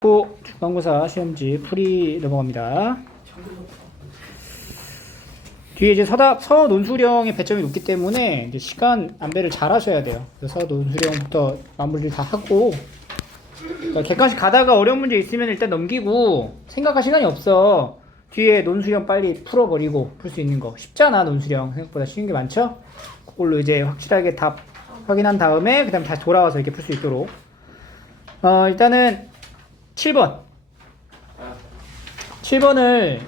중간고사 시험지 풀이 넘어갑니다. 뒤에 이제 서논술형의 배점이 높기 때문에 이제 시간 안배를 잘 하셔야 돼요. 그래서 서논술형부터 마무리를 다 하고, 그러니까 객관식 가다가 어려운 문제 있으면 일단 넘기고, 생각할 시간이 없어. 뒤에 논술형 빨리 풀어버리고 풀 수 있는 거. 쉽잖아, 논술형. 생각보다 쉬운 게 많죠? 그걸로 이제 확실하게 답 확인한 다음에 그 다음 다시 돌아와서 이렇게 풀 수 있도록. 일단은 7번. 7번을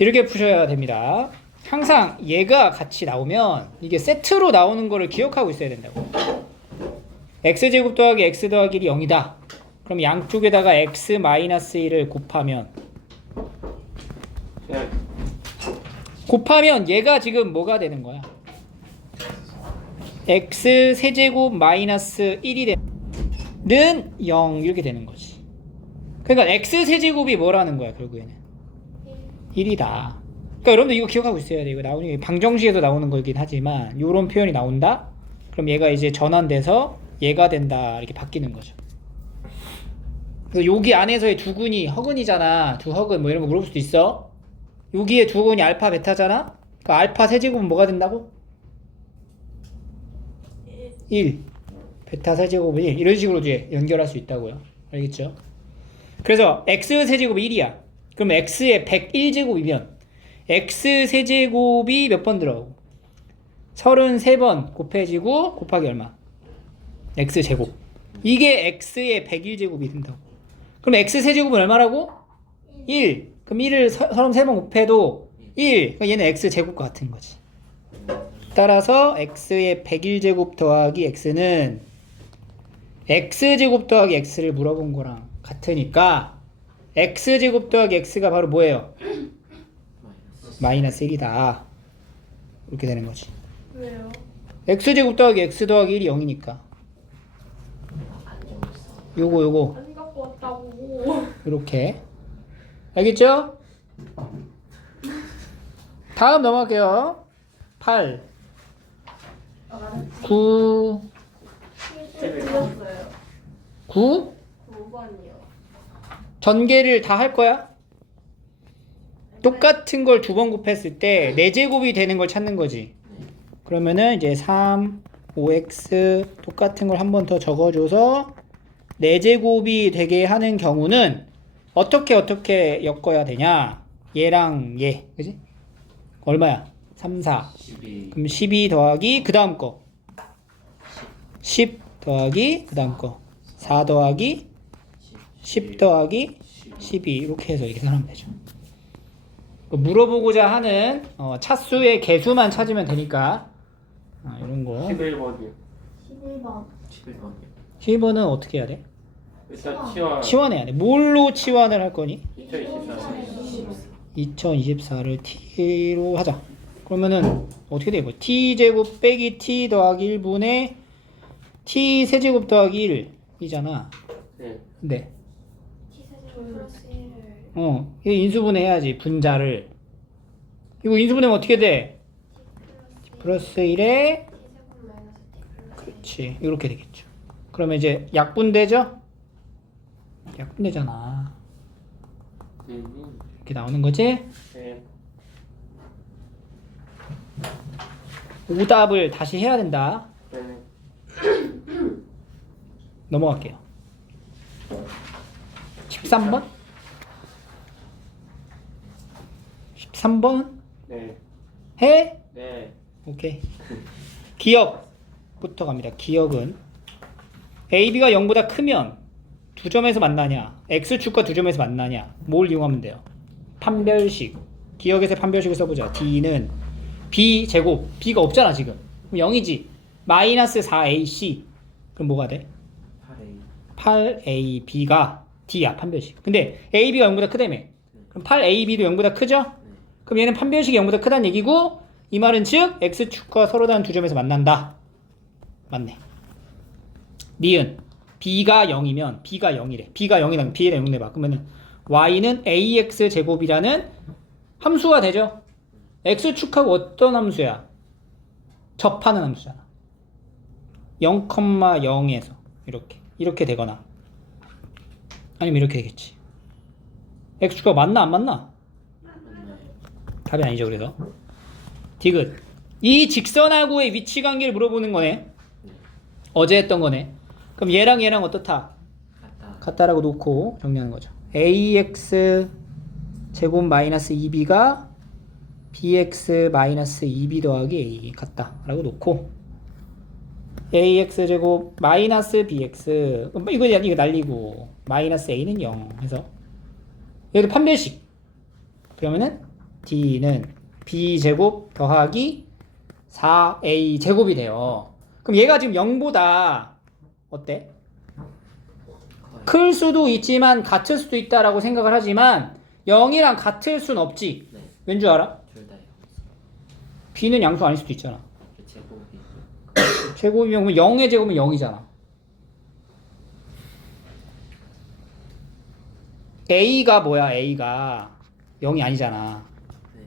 이렇게 푸셔야 됩니다. 항상 얘가 같이 나오면 이게 세트로 나오는 거를 기억하고 있어야 된다고. x제곱 더하기 x 더하기 1이 0이다. 그럼 양쪽에다가 x 마이너스 1을 곱하면 얘가 지금 뭐가 되는 거야? x 세제곱 마이너스 1이 는 0 이렇게 되는 거지. 그러니까 x 세제곱이 뭐라는 거야 결국에는 1이다. 그러니까 여러분들 이거 기억하고 있어야 돼. 이거 나오는 게 방정식에도 나오는 거긴 하지만 요런 표현이 나온다? 그럼 얘가 이제 전환돼서 얘가 된다 이렇게 바뀌는 거죠. 그래서 여기 안에서의 두근이 허근이잖아. 두 허근 뭐 이런 거 물어볼 수도 있어. 여기에 두 허근이 알파 베타잖아. 그러니까 알파 세제곱은 뭐가 된다고? 1 베타 세제곱은 1 이런 식으로 이제 연결할 수 있다고요. 알겠죠? 그래서 x 세제곱이 1이야. 그럼 x에 101제곱이면 x 세제곱이 몇 번 들어가고 33번 곱해지고 곱하기 얼마? x 제곱. 이게 x에 101제곱이 된다고. 그럼 x 세제곱은 얼마라고? 1. 그럼 1을 33번 곱해도 1. 그럼 얘는 x 제곱과 같은 거지. 따라서 x의 101제곱 더하기 x는 x제곱 더하기 x를 물어본 거랑 같으니까 x제곱 더하기 x가 바로 뭐예요? 마이너스 1이다. 이렇게 되는 거지. 왜요? x제곱 더하기 x 더하기 1이 0이니까 요거 안 갖고 왔다고. 이렇게. 알겠죠? 다음 넘어갈게요. 8 9 틀렸어요. 9 5번이요. 전개를 다 할 거야? 똑같은 걸 두 번 곱했을 때 4제곱이 되는 걸 찾는 거지. 그러면은 이제 3, 5x 똑같은 걸 한 번 더 적어줘서 4제곱이 되게 하는 경우는 어떻게 엮어야 되냐? 얘랑 얘, 그지? 얼마야? 3, 4. 12. 그럼 12 더하기 그 다음 거 10 더하기 그 다음 거 4 더하기 10 더하기 12 이렇게 해서 이렇게 생각하면 되죠. 물어보고자 하는 차수의 개수만 찾으면 되니까 이런 거 11번이요. 11번. 11번이요. 12번은 어떻게 해야 돼? 일단 치환. 치환해야 돼. 뭘로 치환을 할 거니? 2024. 2024를 t로 하자. 그러면은 어떻게 돼? 뭐 t제곱 빼기 t 더하기 1분의 t 세제곱 더하기 1이잖아. 네. 근데 T세제곱 플러스 1을 이거 인수분해 해야지. 분자를. 이거 인수분해하면 어떻게 돼? 플러스 1에 T세곱 마이너스 T 플러스 그렇지. 이렇게 되겠죠. 그러면 이제 약분되죠? 약분되잖아. 이렇게 나오는 거지? 네. 오답을 다시 해야 된다. 네. 넘어갈게요. 13번? 13번? 네. 해? 네. 오케이. 기억부터 갑니다. 기억은 AB가 0보다 크면 두 점에서 만나냐? X축과 두 점에서 만나냐? 뭘 이용하면 돼요? 판별식. 기억에서 판별식을 써보자. D는 B제곱. B가 없잖아 지금. 그럼 0이지. 마이너스 4AC. 그럼 뭐가 돼? 8A. 8AB가 D야 판별식. 근데 AB가 0보다 크다며. 그럼 8AB도 0보다 크죠? 그럼 얘는 판별식이 0보다 크다는 얘기고 이 말은 즉 X축과 서로 다른 두 점에서 만난다. 맞네. 니은 B가 0이면 B가 0이래. B가 0이라면 B에다 0 내봐. 그러면 Y는 AX제곱이라는 함수가 되죠. X축하고 어떤 함수야? 접하는 함수잖아. 0,0에서 이렇게 되거나 아니면 이렇게 되겠지. x축가 맞나 안 맞나? 답이 아니죠. 그래서 디귿. 이 직선하고의 위치 관계를 물어보는 거네. 어제 했던 거네. 그럼 얘랑 얘랑 어떻다? 같다라고 놓고 정리하는 거죠. ax 제곱 마이너스 2b가 bx 마이너스 2b 더하기 a 같다라고 놓고 ax 제곱 마이너스 bx 이거 날리고 마이너스 a는 0 해서 여기도 판별식. 그러면은 d는 b 제곱 더하기 4a 제곱이 돼요. 그럼 얘가 지금 0보다 어때? 클 수도 있지만 같을 수도 있다라고 생각을 하지만 0이랑 같을 순 없지. 네. 왠 줄 알아? 둘 다요. b는 양수 아닐 수도 있잖아. 제곱이. 제곱이면 그러면 0의 제곱은 0이잖아. a가 뭐야? a가 0이 아니잖아. 네.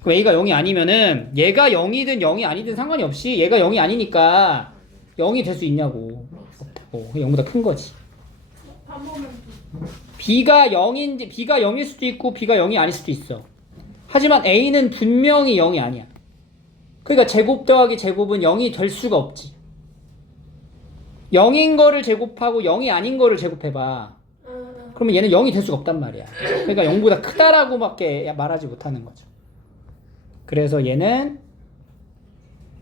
그럼 a가 0이 아니면은 얘가 0이든 0이 아니든 상관이 없이 얘가 0이 아니니까 0이 될 수 있냐고. 없다고. 0보다 큰 거지. 한 번만 b가 0인지 b가 0일 수도 있고 b가 0이 아닐 수도 있어. 하지만 a는 분명히 0이 아니야. 그러니까 제곱 더하기 제곱은 0이 될 수가 없지. 0인 거를 제곱하고 0이 아닌 거를 제곱해봐. 그러면 얘는 0이 될 수가 없단 말이야. 그러니까 0보다 크다라고밖에 말하지 못하는 거죠. 그래서 얘는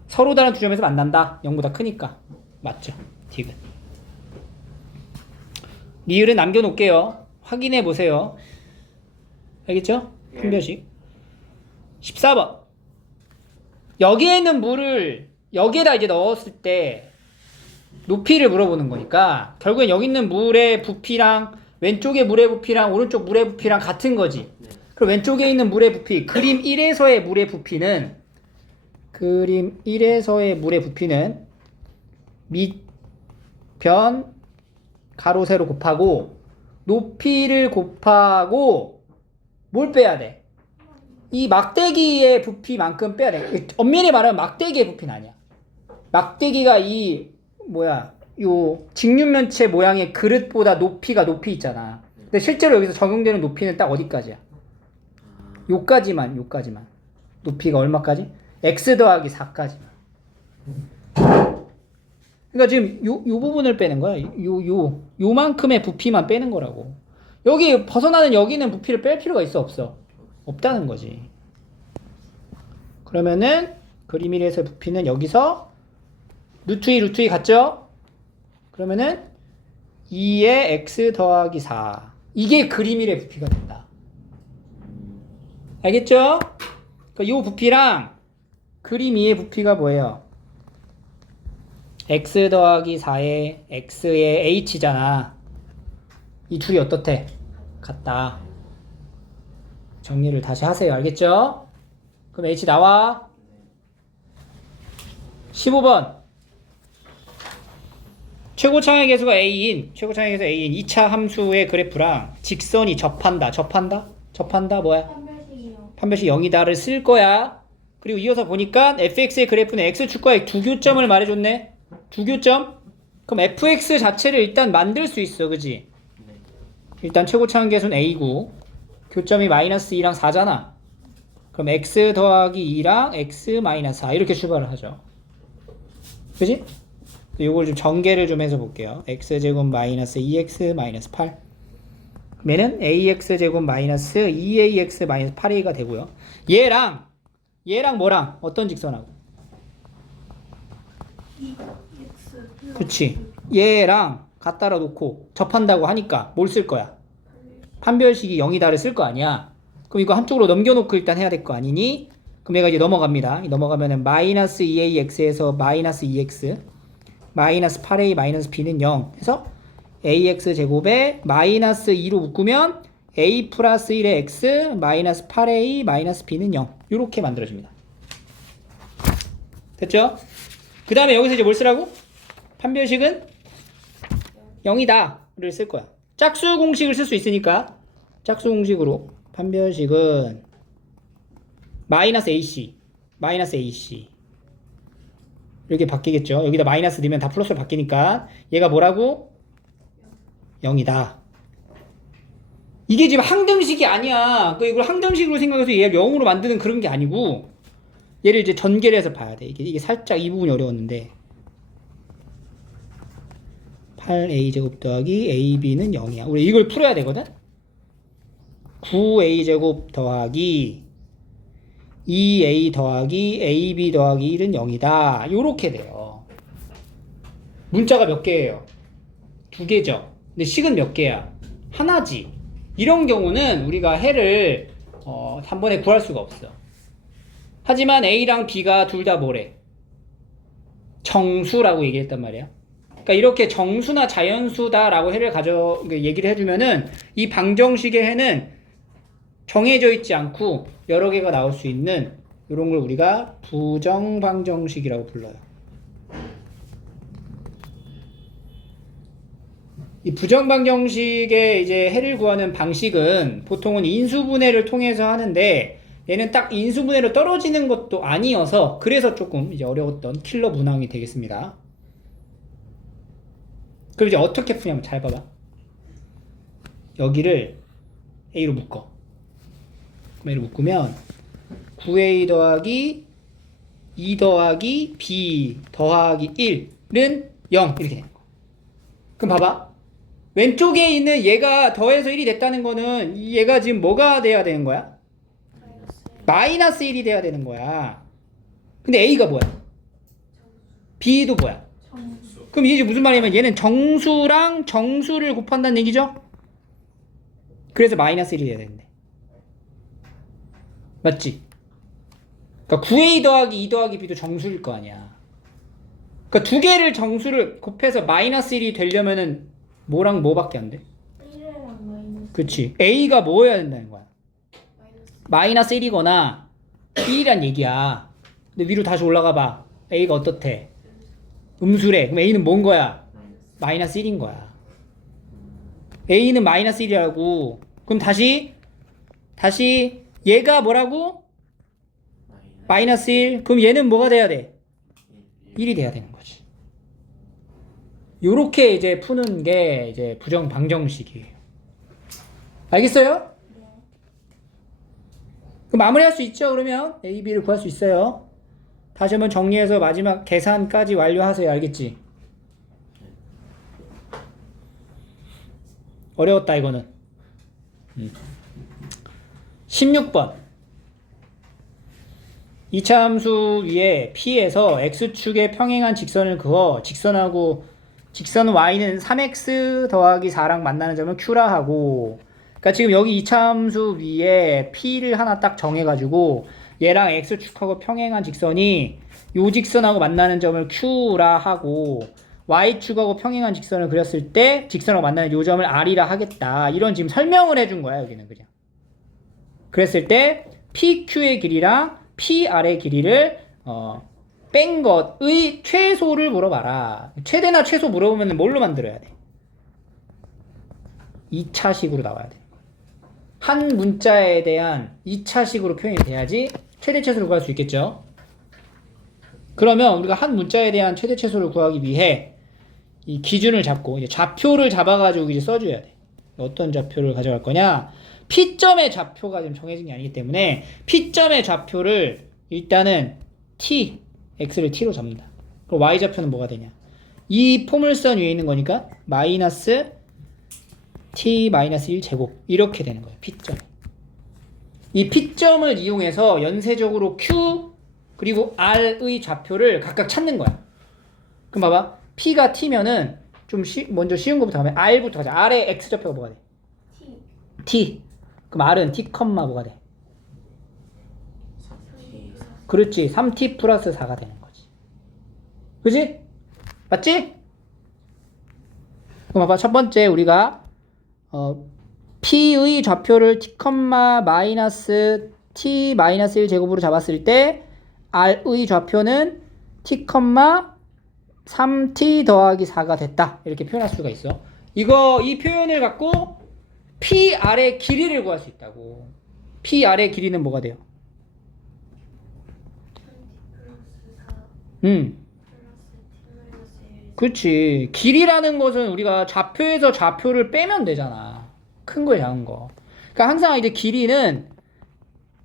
서로 다른 두 점에서 만난다. 0보다 크니까. 맞죠? 디귿. 리을은 남겨놓을게요. 확인해 보세요. 알겠죠? 판별식. 14번. 여기에 있는 물을 여기에다 이제 넣었을 때 높이를 물어보는 거니까 결국엔 여기 있는 물의 부피랑 왼쪽의 물의 부피랑 오른쪽 물의 부피랑 같은 거지. 네. 그럼 왼쪽에 있는 물의 부피, 그림 1에서의 물의 부피는 밑변 가로 세로 곱하고 높이를 곱하고 뭘 빼야 돼? 이 막대기의 부피만큼 빼야 돼. 엄밀히 말하면 막대기의 부피는 아니야. 막대기가 요 직육면체 모양의 그릇보다 높이 있잖아. 근데 실제로 여기서 적용되는 높이는 딱 어디까지야? 요까지만. 높이가 얼마까지? x 더하기 4까지만. 그러니까 지금 요 부분을 빼는 거야. 요만큼의 부피만 빼는 거라고. 여기 벗어나는 여기는 부피를 뺄 필요가 있어, 없어? 없다는 거지. 그러면은 그림 1에서의 부피는 여기서 루트 2 같죠? 그러면은 2의 x 더하기 4. 이게 그림 1의 부피가 된다. 알겠죠? 그러니까 요 부피랑 그림 2의 부피가 뭐예요? x 더하기 4의 x의 h잖아. 이 둘이 어떻대? 같다. 정리를 다시 하세요. 알겠죠? 그럼 h 나와. 15번. 최고차항의 개수가 a인 2차 함수의 그래프랑 직선이 접한다. 뭐야? 판별식이요. 판별식 0이다를 쓸 거야. 그리고 이어서 보니까 fx의 그래프는 x축과의 두 교점을 말해줬네. 두 교점? 그럼 fx 자체를 일단 만들 수 있어. 그지? 네. 일단 최고차항 계수는 a고 교점이 마이너스 2랑 4잖아. 그럼 x 더하기 2랑 x 마이너스 4 이렇게 출발을 하죠. 그지? 요걸 좀 전개를 좀 해서 볼게요. x제곱 마이너스 2x 마이너스 8. 그러면은 ax제곱 마이너스 2ax 마이너스 8a가 되고요. 얘랑 뭐랑 어떤 직선하고? 그치. 얘랑 갖다라 놓고 접한다고 하니까 뭘 쓸 거야? 판별식이 0이다를 쓸 거 아니야. 그럼 이거 한쪽으로 넘겨놓고 일단 해야 될 거 아니니? 그럼 얘가 이제 넘어갑니다. 넘어가면은 마이너스 2ax에서 마이너스 2x 마이너스 8a 마이너스 b는 0 해서 ax 제곱에 마이너스 2로 묶으면 a 플러스 1의 x 마이너스 8a 마이너스 b는 0 이렇게 만들어집니다. 됐죠? 그 다음에 여기서 이제 뭘 쓰라고? 판별식은 0이다를 쓸 거야. 짝수 공식을 쓸 수 있으니까 짝수 공식으로 판별식은 마이너스 ac 이렇게 바뀌겠죠. 여기다 마이너스 넣으면 다 플러스로 바뀌니까 얘가 뭐라고? 0이다. 이게 지금 항등식이 아니야. 그 이걸 항등식으로 생각해서 얘를 0으로 만드는 그런 게 아니고 얘를 이제 전개를 해서 봐야 돼. 이게 살짝 이 부분이 어려웠는데 8a제곱 더하기 ab는 0이야. 우리 이걸 풀어야 되거든. 9a제곱 더하기 2a 더하기 ab 더하기 1은 0이다. 요렇게 돼요. 문자가 몇 개예요? 2개죠. 근데 식은 몇 개야? 하나지. 이런 경우는 우리가 해를 한 번에 구할 수가 없어. 하지만 a랑 b가 둘 다 뭐래? 정수라고 얘기했단 말이야. 그러니까 이렇게 정수나 자연수다라고 해를 얘기를 해주면은 이 방정식의 해는 정해져 있지 않고 여러 개가 나올 수 있는 이런 걸 우리가 부정방정식이라고 불러요. 이 부정방정식의 이제 해를 구하는 방식은 보통은 인수분해를 통해서 하는데 얘는 딱 인수분해로 떨어지는 것도 아니어서 그래서 조금 이제 어려웠던 킬러 문항이 되겠습니다. 그럼 이제 어떻게 푸냐면 잘 봐봐. 여기를 A로 묶어. 그럼 A로 묶으면 9A 더하기 2 더하기 B 더하기 1은 0 이렇게 되는 거. 그럼 봐봐. 왼쪽에 있는 얘가 더해서 1이 됐다는 거는 얘가 지금 뭐가 돼야 되는 거야? 마이너스 1이 돼야 되는 거야. 근데 A가 뭐야? B도 뭐야? 정수. 그럼 이게 무슨 말이냐면 얘는 정수랑 정수를 곱한다는 얘기죠? 그래서 마이너스 1이 돼야 되는데. 맞지? 그러니까 9A 더하기 2 더하기 B도 정수일 거 아니야. 그러니까 두 개를 정수를 곱해서 마이너스 1이 되려면은 뭐랑 뭐밖에 안 돼? 1이랑 마이너스. 그치. A가 뭐 해야 된다는 거야? 마이너스 1이거나 1이란 얘기야. 근데 위로 다시 올라가 봐. A가 어떻대? 음수래. 그럼 A는 뭔 거야? 마이너스 1인 거야. A는 마이너스 1이라고. 그럼 다시 얘가 뭐라고? 마이너스 1. 그럼 얘는 뭐가 돼야 돼? 1이 돼야 되는 거지. 요렇게 이제 푸는 게 이제 부정 방정식이에요. 알겠어요? 그럼 마무리할 수 있죠? 그러면 A, B를 구할 수 있어요. 다시 한번 정리해서 마지막 계산까지 완료하세요. 알겠지? 어려웠다 이거는. 16번 이차 함수 위에 P에서 X축의 평행한 직선을 그어 직선 Y는 3X 더하기 4랑 만나는 점을 Q라 하고, 그러니까 지금 여기 이차 함수 위에 P를 하나 딱 정해가지고 얘랑 X축하고 평행한 직선이 요 직선하고 만나는 점을 Q라 하고 Y축하고 평행한 직선을 그렸을 때 직선하고 만나는 요 점을 R이라 하겠다. 이런 지금 설명을 해준 거야 여기는 그냥. 그랬을 때 PQ의 길이랑 PR의 길이를 뺀 것의 최소를 물어봐라. 최대나 최소 물어보면 뭘로 만들어야 돼? 2차식으로 나와야 돼. 한 문자에 대한 2차식으로 표현이 돼야지 최대 최소를 구할 수 있겠죠. 그러면 우리가 한 문자에 대한 최대 최소를 구하기 위해 이 기준을 잡고 이제 좌표를 잡아가지고 이제 써줘야 돼. 어떤 좌표를 가져갈 거냐? P점의 좌표가 지금 정해진 게 아니기 때문에 P점의 좌표를 일단은 X를 T로 잡는다. 그럼 Y좌표는 뭐가 되냐? 이 포물선 위에 있는 거니까 마이너스 T 마이너스 1제곱 이렇게 되는 거예요. P점. 이 P점을 이용해서 연쇄적으로 Q 그리고 R의 좌표를 각각 찾는 거야. 그럼 봐봐. P가 T면은 좀 먼저 쉬운 거부터 하면 R부터 가자. R의 X좌표가 뭐가 돼? T. 그럼 R은 T, 뭐가 돼? 그렇지. 3T 플러스 4가 되는 거지. 그지? 맞지? 그럼 봐봐. 첫 번째 우리가 P의 좌표를 T, 마이너스 T 마이너스 1제곱으로 잡았을 때 R의 좌표는 T, 3T 더하기 4가 됐다. 이렇게 표현할 수가 있어. 이 표현을 갖고 PR의 길이를 구할 수 있다고. PR의 길이는 뭐가 돼요? 그렇지. 길이라는 것은 우리가 좌표에서 좌표를 빼면 되잖아. 큰 거에 작은 거. 그러니까 항상 이제 길이는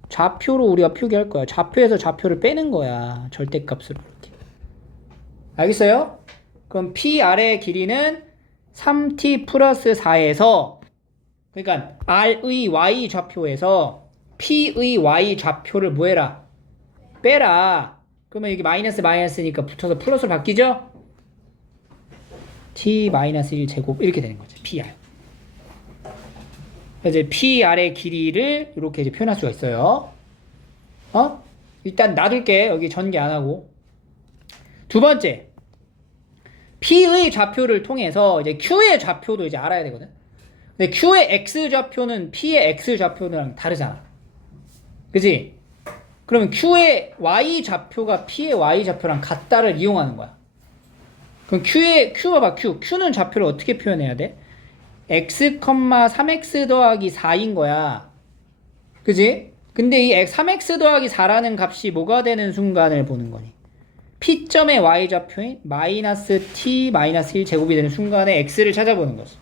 좌표로 우리가 표기할 거야. 좌표에서 좌표를 빼는 거야. 절대값으로 이렇게. 알겠어요? 그럼 PR의 길이는 3t 플러스 4에서 그러니까 R의 Y 좌표에서 P의 Y 좌표를 뭐해라? 빼라. 그러면 여기 마이너스 마이너스니까 붙어서 플러스로 바뀌죠? T 마이너스 1 제곱 이렇게 되는 거죠. PR. 이제 PR의 길이를 이렇게 이제 표현할 수가 있어요. 일단 놔둘게. 여기 전개 안 하고. 두 번째. P의 좌표를 통해서 이제 Q의 좌표도 이제 알아야 되거든. 근데 Q의 X 좌표는 P의 X 좌표랑 다르잖아. 그지? 그러면 Q의 Y 좌표가 P의 Y 좌표랑 같다를 이용하는 거야. 그럼 Q 봐봐. Q는 좌표를 어떻게 표현해야 돼? x, 3x 더하기 4인 거야. 그지? 근데 이 3x 더하기 4라는 값이 뭐가 되는 순간을 보는 거니? P점의 y좌표인 마이너스 t 마이너스 1 제곱이 되는 순간에 x를 찾아보는 거지.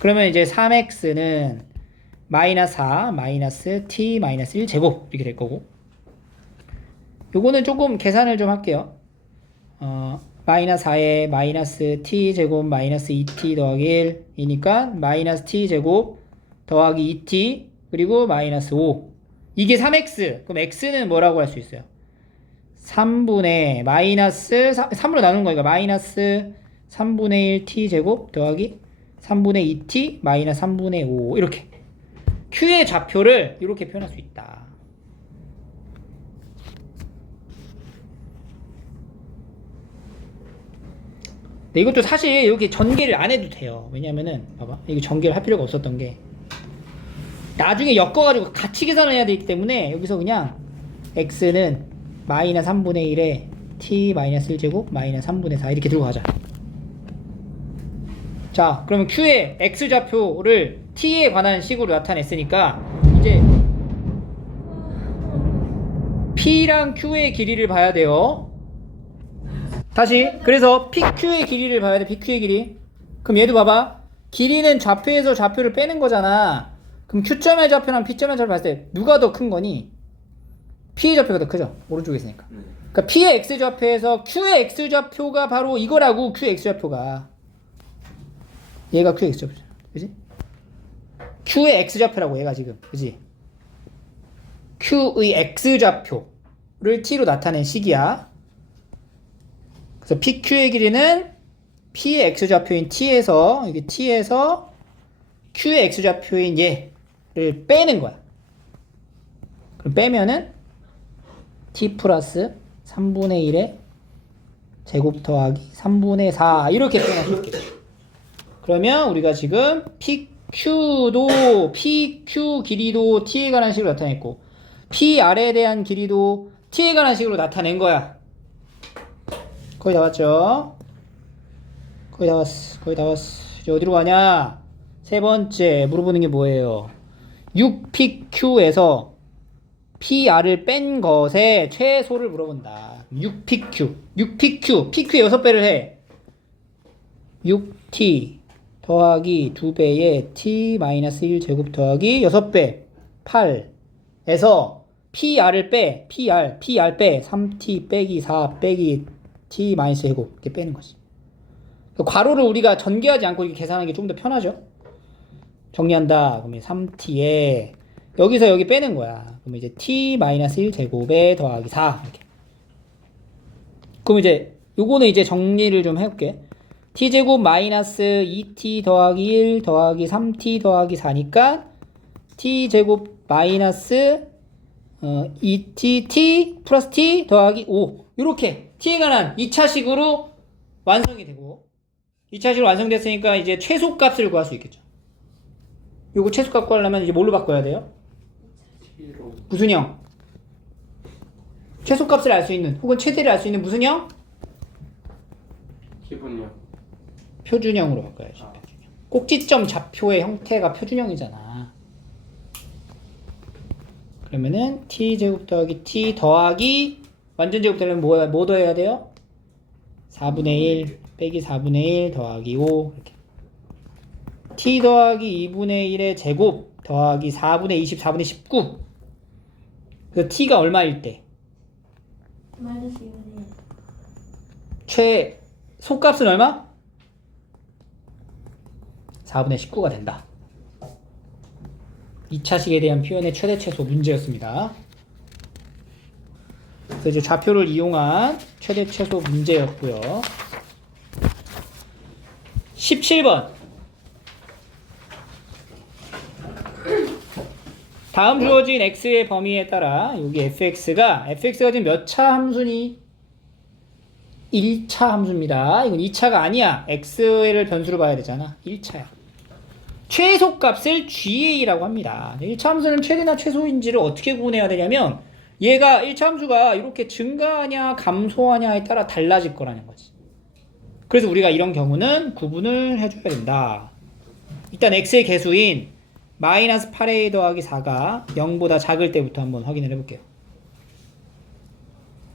그러면 이제 3x는 마이너스 4 마이너스 t 마이너스 1 제곱 이렇게 될 거고. 요거는 조금 계산을 좀 할게요. 마이너스 4에 마이너스 t 제곱 마이너스 2t 더하기 1이니까 마이너스 t 제곱 더하기 2t 그리고 마이너스 5. 이게 3x. 그럼 x는 뭐라고 할 수 있어요? 3분의 마이너스 3으로 나누는 거니까 마이너스 3분의 1 t 제곱 더하기 3분의 2t 마이너스 3분의 5 이렇게 q의 좌표를 이렇게 표현할 수 있다. 근데 이것도 사실 이렇게 전개를 안 해도 돼요. 왜냐면은 봐봐 이게 전개를 할 필요가 없었던 게 나중에 엮어가지고 같이 계산을 해야 되기 때문에 여기서 그냥 x는 마이너스 3분의 1에 t 마이너스 1제곱 마이너스 3분의 4 이렇게 들고 가자. 자 그러면 q의 x좌표를 t에 관한 식으로 나타냈으니까 이제 p랑 q의 길이를 봐야 돼요. 다시 그래서 PQ의 길이를 봐야 돼. PQ의 길이. 그럼 얘도 봐봐. 길이는 좌표에서 좌표를 빼는 거잖아. 그럼 Q점의 좌표랑 P점의 좌표 봤을 때 누가 더 큰 거니? P의 좌표가 더 크죠. 오른쪽에 있으니까. 그러니까 P의 X좌표에서 Q의 X좌표가 바로 이거라고. Q의 X좌표가 얘가 Q의 X좌표. 그지? Q의 X좌표라고 얘가 지금. 그지? Q의 X좌표를 T로 나타낸 식이야. 그래서 PQ의 길이는 P의 X좌표인 T에서 여기 T에서 Q의 X좌표인 얘를 빼는 거야. 그럼 빼면은 T 플러스 3분의 1의 제곱 더하기 3분의 4 이렇게 표현할 수 있겠죠. 그러면 우리가 지금 PQ 길이도 T에 관한 식으로 나타냈고 PR에 대한 길이도 T에 관한 식으로 나타낸 거야. 거의 다 왔죠? 거의 다 왔어. 거의 다 왔어. 이제 어디로 가냐? 세 번째 물어보는 게 뭐예요? 6PQ에서 PR을 뺀 것의 최소를 물어본다. 6PQ. PQ의 6배를 해. 6T 더하기 2배의 T-1 제곱 더하기 6배 8에서 PR을 빼. PR 빼. 3T 빼기 4 빼기 T-1 제곱 이렇게 빼는 거지. 괄호를 우리가 전개하지 않고 이렇게 계산하는 게 좀 더 편하죠. 정리한다. 그러면 3t에 여기서 여기 빼는 거야. 그러면 이제 t-1 제곱에 더하기 4 이렇게. 그럼 이제 요거는 이제 정리를 좀 해볼게. t 제곱 마이너스 2t 더하기 1 더하기 3t 더하기 4니까 t 제곱 마이너스 2t t 플러스 t 더하기 5 이렇게 t에 관한 2차식으로 완성이 되고 2차식으로 완성됐으니까 이제 최소값을 구할 수 있겠죠. 요거 최소값 구하려면 이제 뭘로 바꿔야 돼요? 무슨 형? 최소값을 알 수 있는 혹은 최대를 알 수 있는 무슨 형? 기본형. 표준형으로 바꿔야지. 표준형. 꼭지점 좌표의 형태가 표준형이잖아. 그러면은 t제곱 더하기 t 더하기 완전 제곱 되려면 뭐 더해야 돼요? 4분의 1 빼기 4분의 1 더하기 5 이렇게. t 더하기 2분의 1의 제곱 더하기 4분의 20, 4분의 19. 그래서 t가 얼마일 때? 마이너스 2분의 1. 최소값은 얼마? 4분의 19가 된다. 2차식에 대한 표현의 최대 최소 문제였습니다. 그래서 이제 좌표를 이용한 최대 최소 문제였고요. 17번. 다음 주어진 x의 범위에 따라 여기 fx가 지금 몇 차 함수니? 1차 함수입니다. 이건 2차가 아니야. x를 변수로 봐야 되잖아. 1차야. 최소값을 GA라고 합니다. 1차 함수는 최대나 최소인지를 어떻게 구분해야 되냐면 얘가 1차 함수가 이렇게 증가하냐 감소하냐에 따라 달라질 거라는 거지. 그래서 우리가 이런 경우는 구분을 해줘야 된다. 일단 x의 개수인 마이너스 8a 더하기 4가 0보다 작을 때부터 한번 확인을 해볼게요.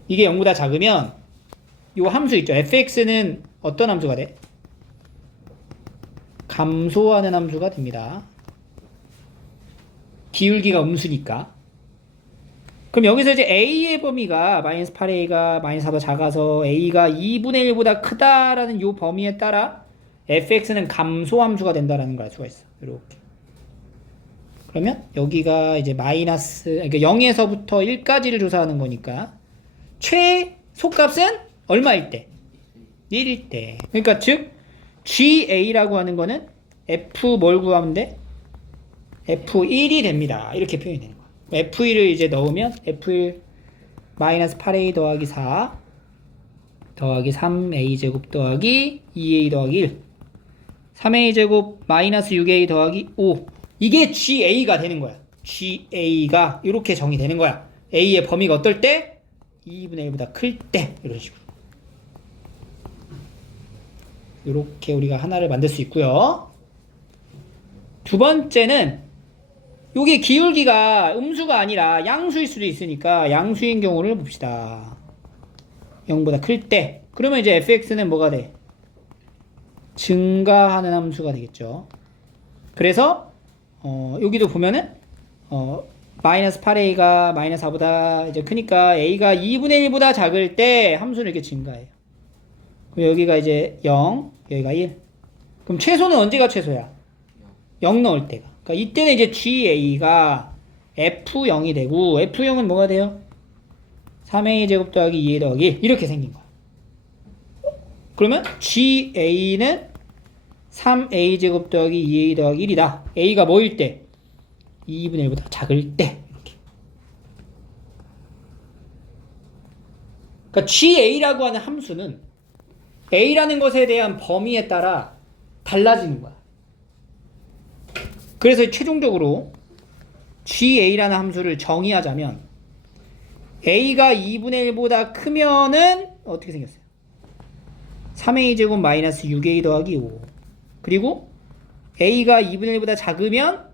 이게 0보다 작으면 이 함수 있죠. fx는 어떤 함수가 돼? 감소하는 함수가 됩니다. 기울기가 음수니까. 그럼 여기서 이제 a의 범위가 마이너스 8a가 마이너스 4보다 작아서 a가 2분의 1보다 크다라는 이 범위에 따라 fx는 감소 함수가 된다라는 걸 알 수가 있어. 이렇게. 그러면 여기가 이제 마이너스, 그러니까 0에서부터 1까지를 조사하는 거니까 최소값은 얼마일 때? 1일 때. 그러니까 즉 GA라고 하는 거는 F 뭘 구하면 돼? F1이 됩니다. 이렇게 표현이 되는 거야. F1을 이제 넣으면 F1 마이너스 8A 더하기 4 더하기 3A 제곱 더하기 2A 더하기 1 3A 제곱 마이너스 6A 더하기 5 이게 GA가 되는 거야. GA가 이렇게 정의되는 거야. A의 범위가 어떨 때? 2분의 1보다 클 때. 이런 식으로. 이렇게 우리가 하나를 만들 수 있고요. 두 번째는 여기 기울기가 음수가 아니라 양수일 수도 있으니까 양수인 경우를 봅시다. 0보다 클 때. 그러면 이제 fx는 뭐가 돼? 증가하는 함수가 되겠죠. 그래서 여기도 보면은 마이너스 8a가 마이너스 4보다 이제 크니까 a가 2분의 1보다 작을 때 함수는 이렇게 증가해요. 그럼 여기가 이제 0, 여기가 1. 그럼 최소는 언제가 최소야? 0 넣을 때가. 그러니까 이때는 이제 GA가 F0이 되고 F0은 뭐가 돼요? 3A 제곱 더하기 2A 더하기 1 이렇게 생긴 거야. 그러면 GA는 3A 제곱 더하기 2A 더하기 1이다. A가 뭐일 때? 2분의 1보다 작을 때. 이렇게. 그러니까 GA라고 하는 함수는 A라는 것에 대한 범위에 따라 달라지는 거야. 그래서 최종적으로 GA라는 함수를 정의하자면 A가 2분의 1보다 크면은 어떻게 생겼어요? 3A 제곱 마이너스 6A 더하기 5 그리고 A가 2분의 1보다 작으면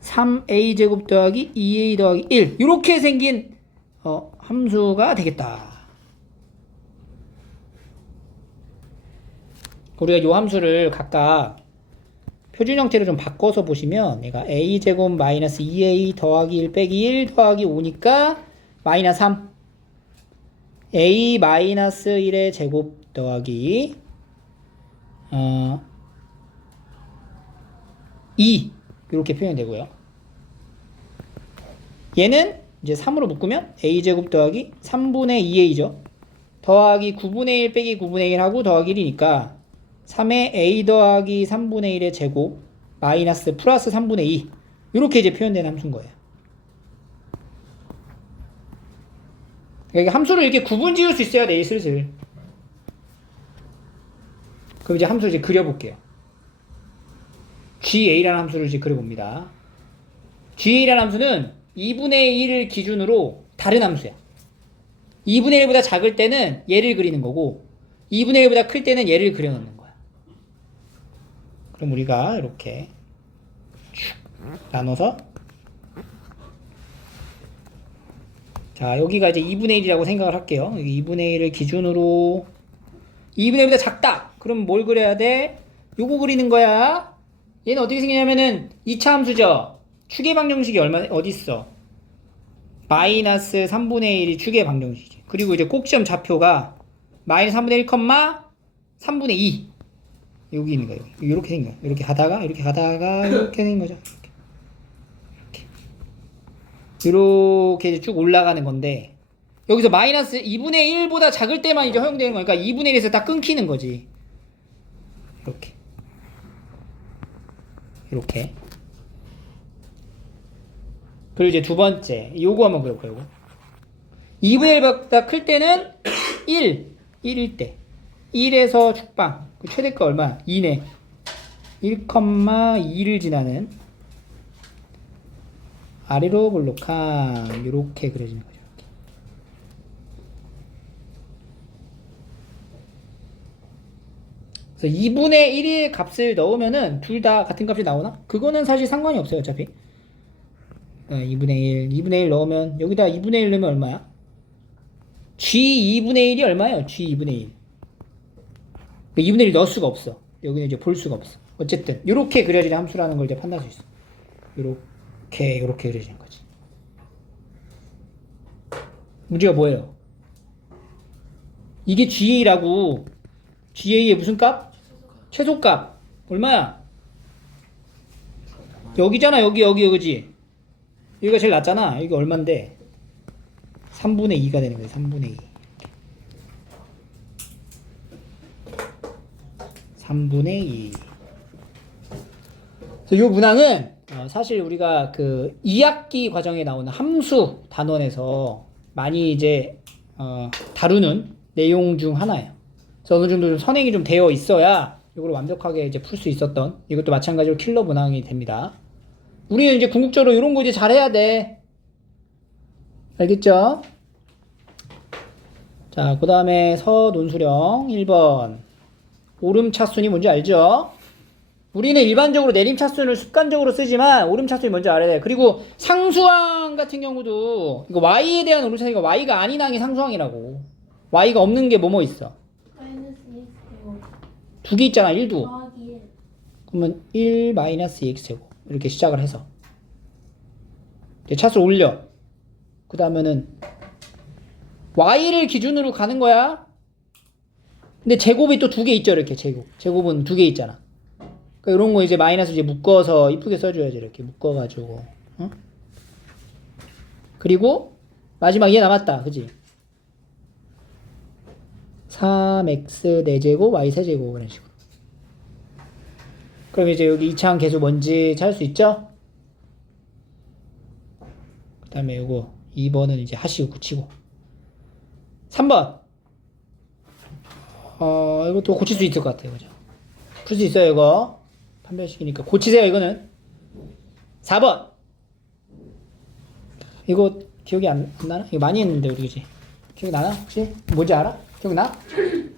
3A 제곱 더하기 2A 더하기 1 이렇게 생긴 함수가 되겠다. 우리가 이 함수를 각각 표준 형태로 좀 바꿔서 보시면 얘가 A 제곱 마이너스 2A 더하기 1 빼기 1 더하기 5니까 마이너스 3 A 마이너스 1의 제곱 더하기 2 이렇게 표현되고요. 얘는 이제 3으로 묶으면 A 제곱 더하기 3분의 2A죠. 더하기 9분의 1 빼기 9분의 1 하고 더하기 1이니까 3의 A 더하기 3분의 1의 제곱 마이너스 플러스 3분의 2 이렇게 이제 표현되는 함수인 거예요. 그러니까 함수를 이렇게 구분 지을 수 있어야 돼, 슬슬. 그럼 이제 함수를 이제 그려볼게요. GA라는 함수를 이제 그려봅니다. GA라는 함수는 2분의 1을 기준으로 다른 함수야. 2분의 1보다 작을 때는 얘를 그리는 거고 2분의 1보다 클 때는 얘를 그려놓는 거야. 그럼 우리가 이렇게 쭉 나눠서 자 여기가 이제 2분의 1이라고 생각을 할게요. 여기 2분의 1을 기준으로 2분의 1보다 작다. 그럼 뭘 그려야 돼? 요거 그리는 거야. 얘는 어떻게 생기냐면은 2차 함수죠. 축의 방정식이 어디 있어? 마이너스 3분의 1이 축의 방정식이지. 그리고 이제 꼭지점 좌표가 마이너스 3분의 1, 3분의 2 여기 있는 거예요. 이렇게 생겨요. 이렇게 가다가 이렇게 생긴 거죠. 이렇게 이제 쭉 올라가는 건데 여기서 마이너스 2분의 1보다 작을 때만 이제 허용되는 거니까 2분의 1에서 딱 끊기는 거지. 이렇게. 그리고 이제 두 번째 요거 한번 그려볼까요? 2분의 1보다 클 때는 1일 때 1에서 축방 그 최대가 얼마? 2네 1,2를 지나는 아래로 볼록한 이렇게 그려지는 거죠. 그래서 2분의 1의 값을 넣으면은 둘 다 같은 값이 나오나? 그거는 사실 상관이 없어요. 어차피 2분의 1 넣으면 여기다 2분의 1 넣으면 얼마야? G 2분의 1이 얼마예요? G 2분의 1 2분의 1 넣을 수가 없어. 여기는 이제 볼 수가 없어. 어쨌든 이렇게 그려지는 함수라는 걸 이제 판단할 수 있어. 이렇게 그려지는 거지. 문제가 뭐예요? 이게 GA라고. GA의 무슨 값? 최소값. 얼마야? 여기잖아. 여기 그지? 여기가 제일 낮잖아. 여기 얼만데? 3분의 2가 되는 거예요. 3분의 2. 3분의 2. 그래서 이 문항은 사실 우리가 그 2학기 과정에 나오는 함수 단원에서 많이 이제 다루는 내용 중 하나예요. 그래서 어느 정도 좀 선행이 좀 되어 있어야 이걸 완벽하게 이제 풀 수 있었던 이것도 마찬가지로 킬러 문항이 됩니다. 우리는 이제 궁극적으로 이런 거 이제 잘해야 돼. 알겠죠? 자, 그 다음에 서논수령 1번. 오름차순이 뭔지 알죠? 우리는 일반적으로 내림차순을 습관적으로 쓰지만 오름차순이 뭔지 알아야 돼. 그리고 상수항 같은 경우도 이거 y에 대한 오름차순이가 y가 아닌 항이 상수항이라고. y가 없는 게 뭐뭐 있어? 마이너스 2x 제곱 두 개 있잖아. 1도. 더하기 1 그러면 1 마이너스 2x제곱 이렇게 시작을 해서 이제 차수 올려. 그 다음에는 y를 기준으로 가는 거야. 근데 제곱이 또 두 개 있죠. 이렇게 제곱은 두 개 있잖아. 그러니까 이런 거 이제 마이너스 이제 묶어서 이쁘게 써줘야지. 이렇게 묶어가지고. 어? 그리고 마지막 얘 남았다. 그지? 3x 4제곱 y 3제곱 그런 식으로. 그럼 이제 여기 2차항 계수 뭔지 찾을 수 있죠? 그 다음에 요거 2번은 이제 하시고 굳히고 3번 이것도 고칠 수 있을 것 같아요. 그죠? 풀 수 있어요. 이거 판별식이니까 고치세요. 이거는 4번 이거 기억이 안 나나? 이거 많이 했는데 우리 그지? 기억 나나? 혹시? 뭔지 알아? 기억나?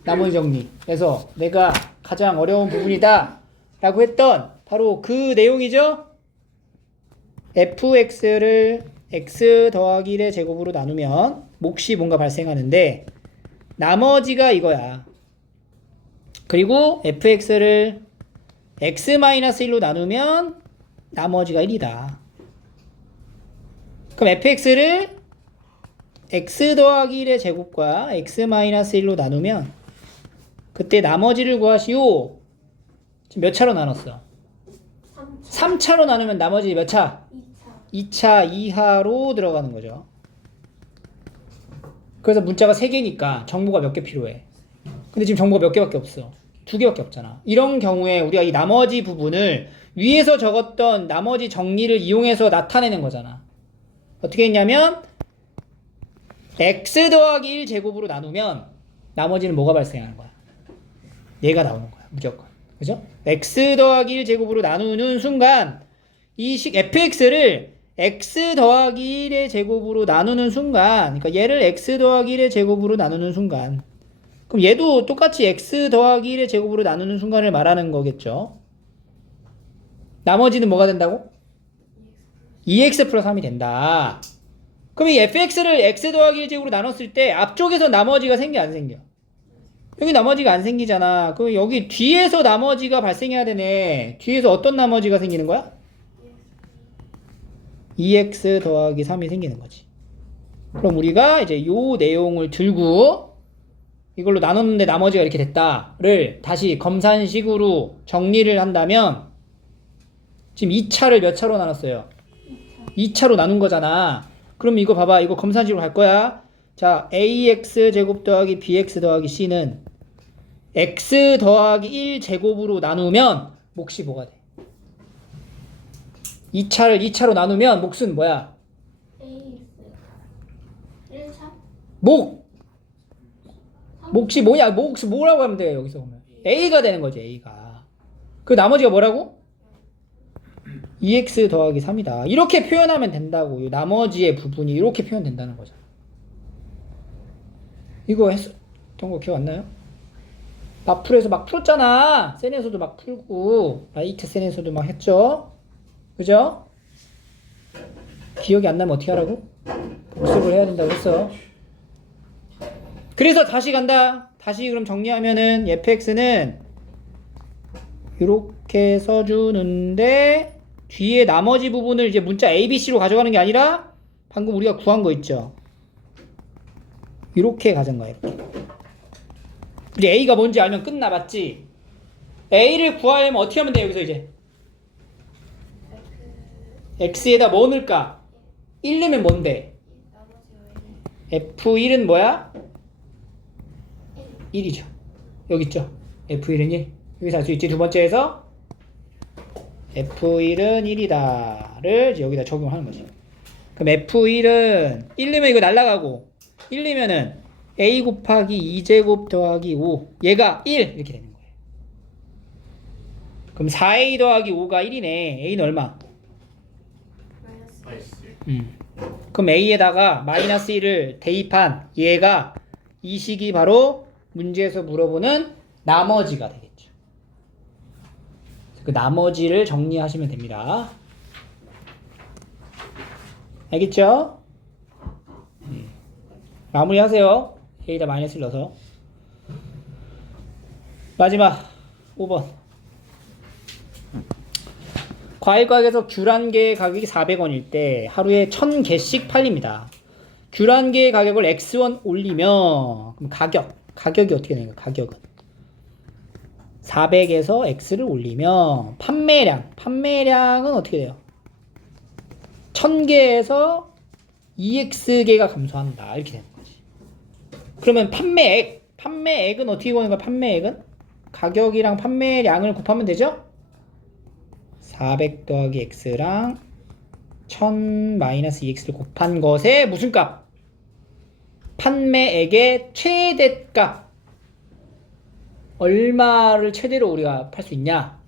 나머지 정리. 그래서 내가 가장 어려운 부분이다 라고 했던 바로 그 내용이죠. fx를 x 더하기 1의 제곱으로 나누면 몫이 뭔가 발생하는데 나머지가 이거야. 그리고 fx를 x-1로 나누면 나머지가 1이다. 그럼 fx를 x 더하기 1의 제곱과 x-1로 나누면 그때 나머지를 구하시오. 지금 몇 차로 나눴어? 3차로 나누면 나머지 몇 차? 2차 이하로 들어가는 거죠. 그래서 문자가 3개니까 정보가 몇 개 필요해. 근데 지금 정보가 몇 개밖에 없어. 2개밖에 없잖아. 이런 경우에 우리가 이 나머지 부분을 위에서 적었던 나머지 정리를 이용해서 나타내는 거잖아. 어떻게 했냐면 x 더하기 1제곱으로 나누면 나머지는 뭐가 발생하는 거야? 얘가 나오는 거야. 무조건. 그죠? x 더하기 1제곱으로 나누는 순간 이 fx를 x 더하기 1의 제곱으로 나누는 순간, 그러니까 얘를 x 더하기 1의 제곱으로 나누는 순간, 그럼 얘도 똑같이 x 더하기 1의 제곱으로 나누는 순간을 말하는 거겠죠. 나머지는 뭐가 된다고? 2x 플러스 3이 된다. 그럼 이 fx를 x 더하기 1제곱으로 나눴을 때 앞쪽에서 나머지가 생겨 안 생겨? 여기 나머지가 안 생기잖아. 그럼 여기 뒤에서 나머지가 발생해야 되네. 뒤에서 어떤 나머지가 생기는 거야? 2x 더하기 3이 생기는 거지. 그럼 우리가 이제 요 내용을 들고 이걸로 나눴는데 나머지가 이렇게 됐다를 다시 검산식으로 정리를 한다면 지금 2차를 몇 차로 나눴어요? 2차로 나눈 거잖아. 그럼 이거 봐봐. 이거 검산식으로 갈 거야. 자, ax 제곱 더하기 bx 더하기 c는 x 더하기 1 제곱으로 나누면 몫이 뭐가 돼? 2차를 2차로 나누면 몫은 뭐야? AX 1차? 몫이 뭐냐? 몫이 뭐라고 하면 돼요, 여기서 보면. a가 되는 거지, a가. 그 나머지가 뭐라고? 2x 더하기 3이다. 이렇게 표현하면 된다고. 이 나머지의 부분이 이렇게 표현된다는 거죠. 이거 했었던 거 기억 안 나요? 마풀에서 막 풀었잖아. 센에서도 막 풀고 라이트 센에서도 막 했죠. 그죠? 기억이 안 나면 어떻게 하라고? 복습을 해야 된다고 했어. 그래서 다시 간다. 다시 그럼 정리하면은 fx는 이렇게 써주는데 뒤에 나머지 부분을 이제 문자 ABC로 가져가는 게 아니라 방금 우리가 구한 거 있죠. 이렇게 가진 거야. 이렇게. 우리 A가 뭔지 알면 끝나, 맞지? A를 구하려면 어떻게 하면 돼, 여기서 이제? X에다 뭐 넣을까? 1 넣으면 뭔데? F1은 뭐야? 1이죠. 여기 있죠? F1은 1. 여기서 알 수 있지? 두 번째에서 F1은 1이다를 여기다 적용하는 거지. 그럼 F1은 1 넣으면 이거 날라가고 1 넣으면은 A 곱하기 2제곱 더하기 5 얘가 1 이렇게 되는 거예요. 그럼 4A 더하기 5가 1이네. A는 얼마? 그럼 A에다가 마이너스 1을 대입한 얘가 이 식이 바로 문제에서 물어보는 나머지가 되겠죠. 그 나머지를 정리하시면 됩니다. 알겠죠? 마무리하세요. A에다 마이너스를 넣어서. 마지막 5번. 과일가게에서 귤 한 개의 가격이 400원일 때 하루에 1000개씩 팔립니다. 귤 한 개의 가격을 X1 올리면 그럼 가격이 어떻게 되는 거야? 가격은 400에서 X를 올리면 판매량은 어떻게 돼요? 1000개에서 2X개가 감소한다. 이렇게 되는 거지. 그러면 판매액은 어떻게 구하는 거야? 판매액은 가격이랑 판매량을 곱하면 되죠? 400 더하기 X랑 1000 마이너스 2X를 곱한 것에 무슨 값? 판매액의 최대값. 얼마를 최대로 우리가 팔 수 있냐?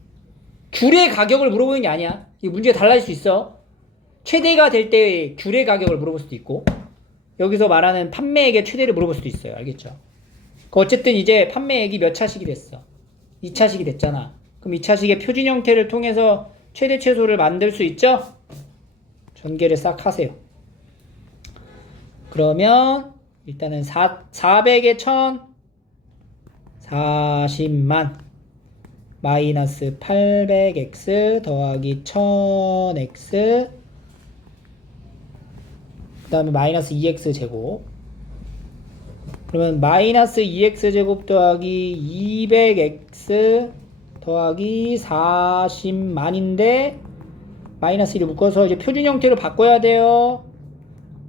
귤의 가격을 물어보는 게 아니야. 이 문제가 달라질 수 있어. 최대가 될 때 귤의 가격을 물어볼 수도 있고 여기서 말하는 판매액의 최대를 물어볼 수도 있어요. 알겠죠? 어쨌든 이제 판매액이 몇 차식이 됐어? 2차식이 됐잖아. 그럼 2차식의 표준 형태를 통해서 최대 최소를 만들 수 있죠? 전개를 싹 하세요. 그러면 일단은 400에 1000 40만 마이너스 800x 더하기 1000x 그 다음에 마이너스 2x 제곱 그러면 마이너스 2x 제곱 더하기 200x 더하기 40만인데 마이너스 1을 묶어서 이제 표준 형태로 바꿔야 돼요.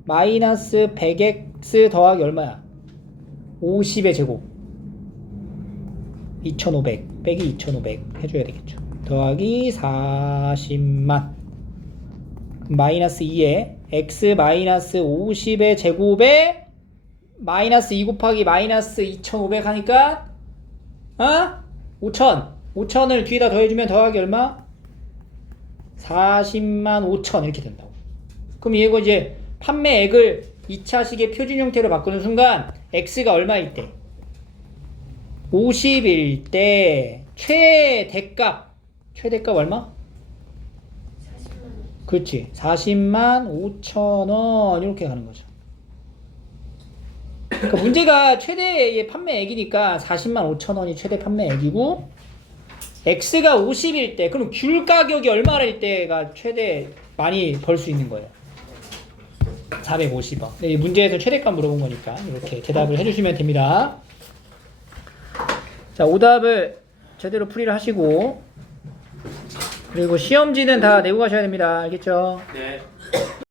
마이너스 100x 더하기 얼마야? 50의 제곱 2500 빼기 2500 해줘야 되겠죠. 더하기 40만 마이너스 2에 x 마이너스 50의 제곱에 마이너스 2 곱하기 마이너스 2500 하니까 5000을 뒤에다 더해주면 더하기 얼마? 40만 5000 이렇게 된다고. 그럼 이거 이제 판매액을 2차식의 표준 형태로 바꾸는 순간 x가 얼마일 때? 50일 때 최대값 얼마? 40만. 그렇지. 40만 5천원 이렇게 가는 거죠. 그러니까 문제가 최대의 판매액이니까 40만 5천 원이 최대 판매액이고 X가 50일 때 그럼 귤 가격이 얼마일 때가 최대 많이 벌 수 있는 거예요? 450원. 네, 이 문제에서 최대값 물어본 거니까 이렇게 대답을 해주시면 됩니다. 자, 오답을 제대로 풀이를 하시고 그리고 시험지는 다 내고 가셔야 됩니다. 알겠죠? 네.